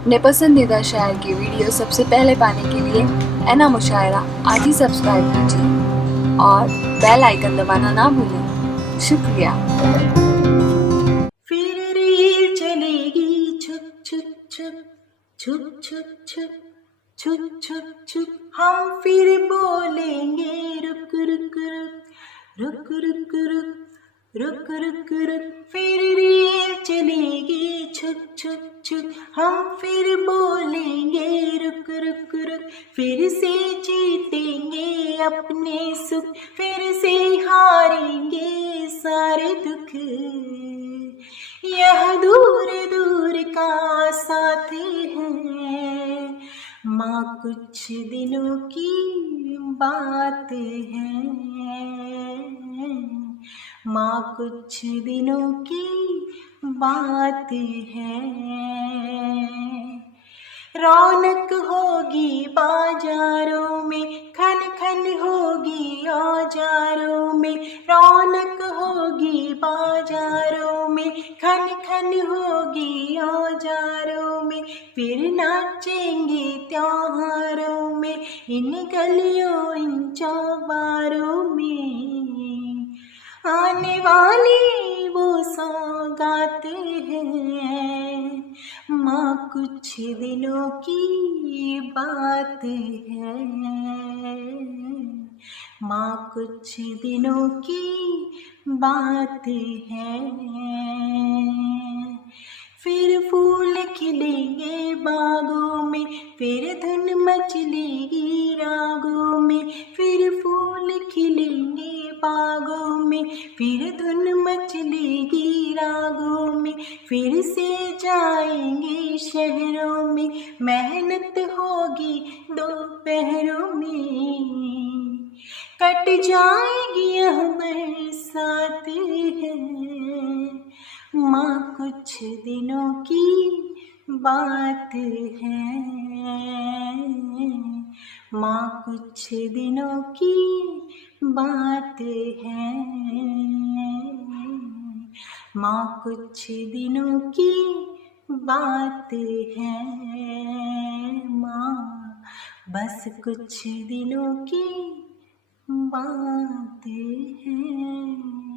अपने पसंदीदा शायर की वीडियो सबसे पहले पाने के लिए एना मुशायरा आज ही सब्सक्राइब कीजिए और बेल आइकन दबाना ना भूलें। शुक्रिया। फिर रील चलेगी छुप छुप छुप छुप छुप छुप छुप छुप छुप, हम फिर बोलेंगे रुक रुक रुक रुक रुक रुक रुक रुक। फिर रील चलेगी छुप छुप छुप, हम फिर बोलेंगे रुक रुक रुक। फिर से जीतेंगे अपने सुख, फिर से हारेंगे सारे दुख। यह दूर दूर का साथ है, माँ कुछ दिनों की बात है। माँ कुछ दिनों की बात है। रौनक होगी बाजारों में, खन खन होगी औजारों में। रौनक होगी बाजारों में, खन खन होगी औजारों में। फिर नाचेंगे त्योहारों में, इन गलियों इन चौबारों में। आने वाली वो सौगात है, माँ कुछ दिनों की बात है। माँ कुछ दिनों की बात है। फिर फूल खिलेंगे बागों में, फिर धुन मचलेगी रागों में। फिर फूल खिलेंगे बागों में, फिर धुन मचलेगी रागों में। फिर से जाएंगे शहरों में, मेहनत होगी दोपहरों में। कट जाएगी यह बरसात है, माँ कुछ दिनों की बात है। माँ कुछ दिनों की बात है। माँ कुछ दिनों की बात है। माँ बस कुछ दिनों की बात है।